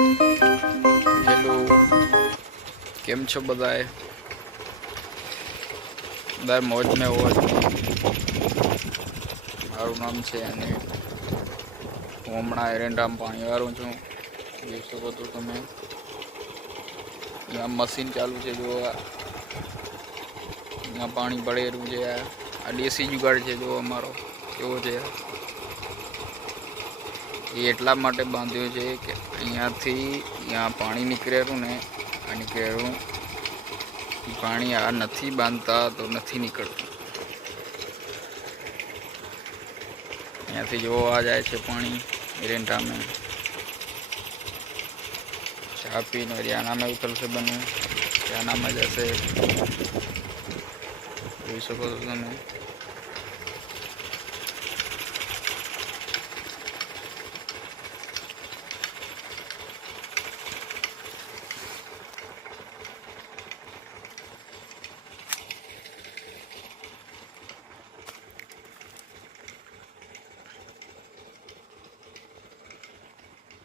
Hello, કેમ છો બધાએ? બધા મોજ ને ઓજ. મારું નામ છે અને હું હમણાં એરંડામાં પાણી વાળું છું. જોઈ શકો છો તમે. અહીંયા મશીન ચાલુ છે જો અહીંયા પાણી ભળેલું છે. આ દેશી જુગાડ છે જો અમારો કેવો છે. એ એટલા માટે બાંધ્યું છે કે અહીંયાથી અહીંયા પાણી નીકળેલું ને આ નીકળેલું પાણી આ નથી બાંધતા તો નથી નીકળતું. અહીંયાથી જોવા જાય છે પાણી એરંડામાં. ચા પીને હરિયાણા में उतरसे बनूँ हरियाणा में जैसे જોઈ શકો છો તમે.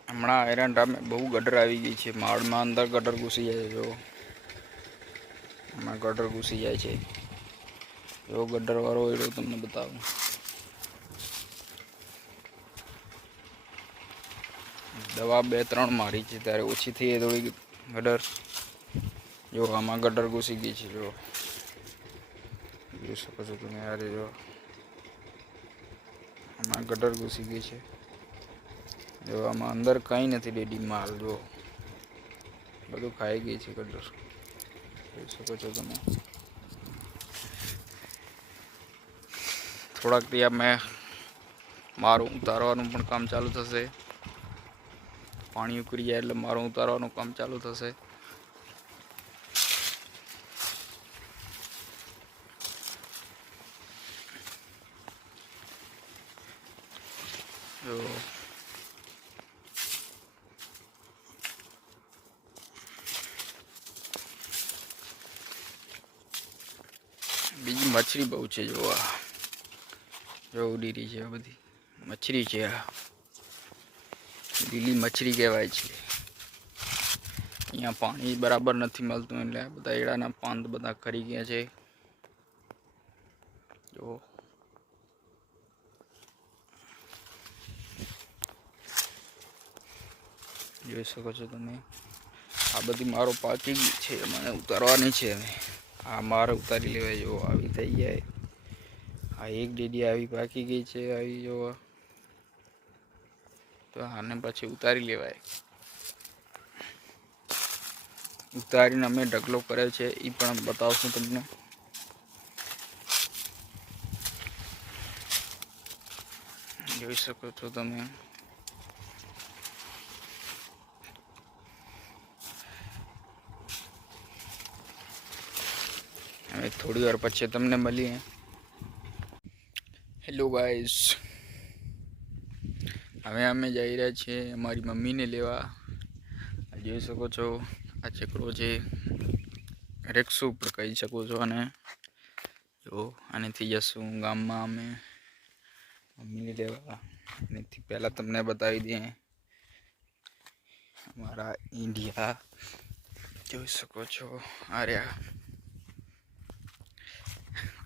હમણાં એરંડામાં બહુ ગટર આવી ગઈ છે. માળમાં અંદર ગટર ઘૂસી જાય જો. એમાં ગટર ઘૂસી જાય છે. એવો ગટર વાળો એડો તમને બતાવું. દવા 2-3 મારી છે ત્યારે ઓછી થઈ થોડી ગટર. જો આમાં ગટર ઘૂસી ગઈ છે જો. જોઈ શકો છો તમે. યારે જો આમાં ગટર ઘૂસી ગઈ છે. જો આમાં અંદર કંઈ નથી રેડી માલ જો બધું ખાઈ ગઈ છે ગટર. જોઈ શકો છો તમે. થોડાક ટાઈમ મેં મારું ઉતારવાનું પણ કામ ચાલુ થશે. પાણી ઉકળી જાય એટલે મારું ઉતારવાનું કામ ચાલુ થશે. જો બીજી મછલી બહુ છે જો. આ જો ઉડી રહી છે. બધી મછલી છે. આ લીલી મછલી કહેવાય છે. અહીંયા પાણી બરાબર નથી મળતું એટલે બધા એડાના પાન બધા ખરી ગયા છે જો. જોઈ શકો છો તમે. આ બધી મારો પાકી ગઈ છે. મને ઉતારવાની છે હવે. આ મારે ઉતારી લેવાય જો. આવી થઈ જાય. આ એક ડેડી આવી પાકી ગઈ છે. આવી જો તો આને પછી ઉતારી લેવાય. ઉતારીને અમે ઢગલો કર્યો છે એ પણ બતાવશું તમને. જોઈ શકો છો તમે. હવે થોડી વાર પછી તમને મળીએ. હેલો ગાઈસ, હવે અમે જઈ રહ્યા છીએ અમારી મમ્મીને લેવા. જોઈ શકો છો આ ચકડો છે. રેક્સુ પણ કહી શકો છો. અને જો આનેથી જશું ગામમાં અમે મમ્મીને લેવા. એનાથી પહેલાં તમને બતાવી દઈએ અમારા ઇન્ડિયા. જોઈ શકો છો આ રહ્યા.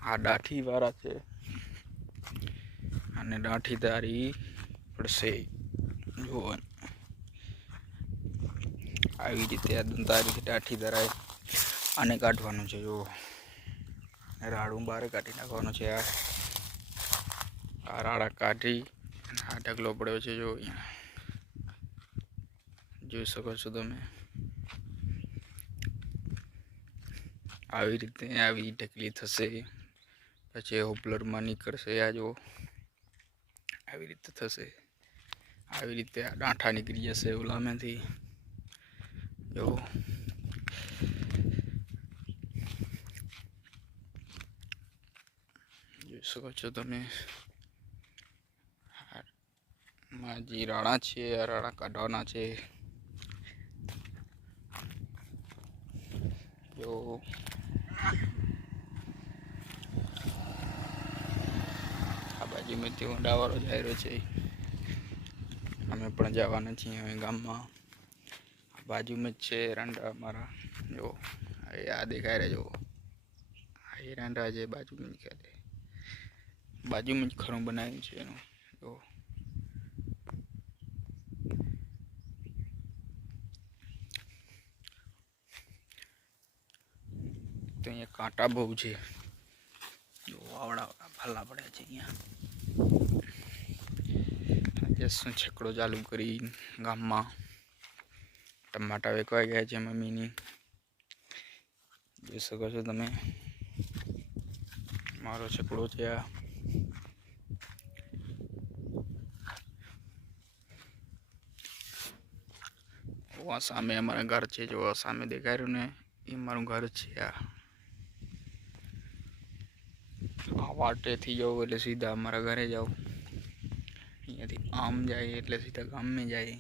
આ દાઠી વાળા છે અને દાઠી તારી પડશે જો. આવી રીતે આ દંતારીથી દાઠી ધરાય. આને કાઢવાનું છે જો. રાડું બહાર કાઢી નાખવાનું છે. આ રાડા કાઢી આ ઢગલો પડ્યો છે જો. અહીંયા જોઈ શકો છો તમે. આવી રીતે આવી ઢગલી થશે પછી હોપલરમાં નીકળશે. આ જો આવી રીતે થશે. આવી રીતે આ ડાંઠા નીકળી જશે ઓલામાંથી જો. જોઈ શકો છો તમે. જે રાણા છે આ રાણા કાઢવાના છે જો. આ બાજુમાંથી ઊંડાવાળો જાય રહ્યો છે. અમે પણ જવાના છીએ હવે ગામમાં. बाजू में छे रंडा हमारा जो आ दिखाई रहे जो ये रंडा है बाजू में दिखा दे बाजू में खरों बनाव्યું છે એનું જો તો અહીંયા કાંટા બહુ છે જો આવડા ભાલા પડ્યા છે અહીંયા આજે શું છકડો ચાલુ કરી ગામમાં टमाटा वेचवा गया है मम्मी ने જોઈ શકો છો તમે મારો છકડો છે આ સામે અમારા ઘર છે જો સામે દેખાઈ રહ્યું ને એ મારું ઘર છે આ વાટેથી જાવ એટલે સીધા અમારા ઘરે જાવ અહીંયાથી આમ જાય એટલે સીધા ગામમાં જાય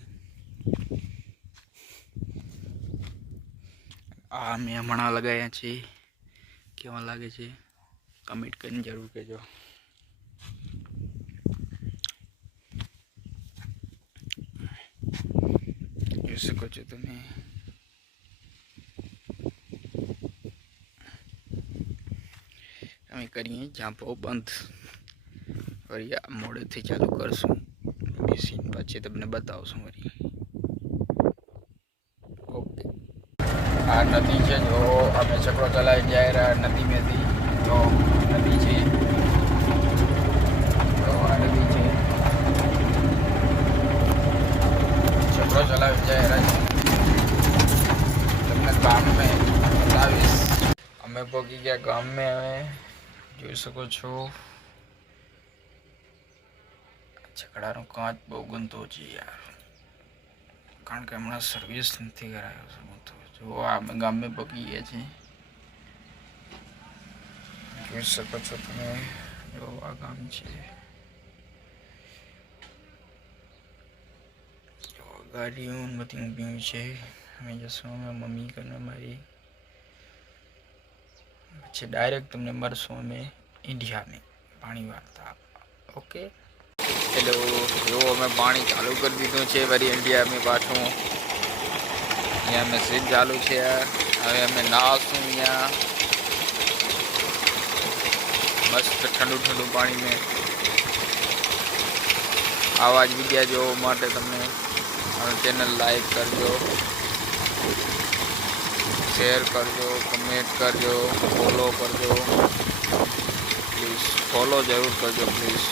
आ मैं हमारा लगाया छे केवा लागे छे कमेंट करने जरूर कहजो જોઈ શકો છો તમે અમે કરીએ જાંપો બંધ વળી આ મોડેથી ચાલુ કરશું બેસીને પછી તમને બતાવશું વળી ओके आ नदी है जो अमे छकड़ो चलाई जा रहा नदी में थी तो नदी है तो आ नदी है छकड़ो चला जा रहा तमने गाम में बतावीश अमे पहुंची गया गाम में हमें જોઈ શકો છો છકડાનો કાચ બહુ ગંદો છે યાર કારણ કે હમણાં સર્વિસ નથી કરાયો છે જો આ ગામ में પગી ગયા છે જોઈ શકો છો તમે જો આ ગામ છે જો ગાડીઓ બધી ઊભી છે અમે જશું અમે મમ્મી કરીને મારી પછી ડાયરેક્ટ તમને મળશું અમે ઇન્ડિયામાં પાણી વાળતા ઓકે हेलो जो मैं पानी चालू कर दीधुं छे वरी इंडिया में पाछुं अहींया मशीन चालू छे हवे अमे नहाशुं अहींया मस्त ठंडू ठंडू पानी में आवा ज वीडियो जोवा माटे तमने चेनल लाइक करजो शेर करजो कमेंट करजो फॉलो करजो प्लीज फॉलो जरूर करजो प्लीज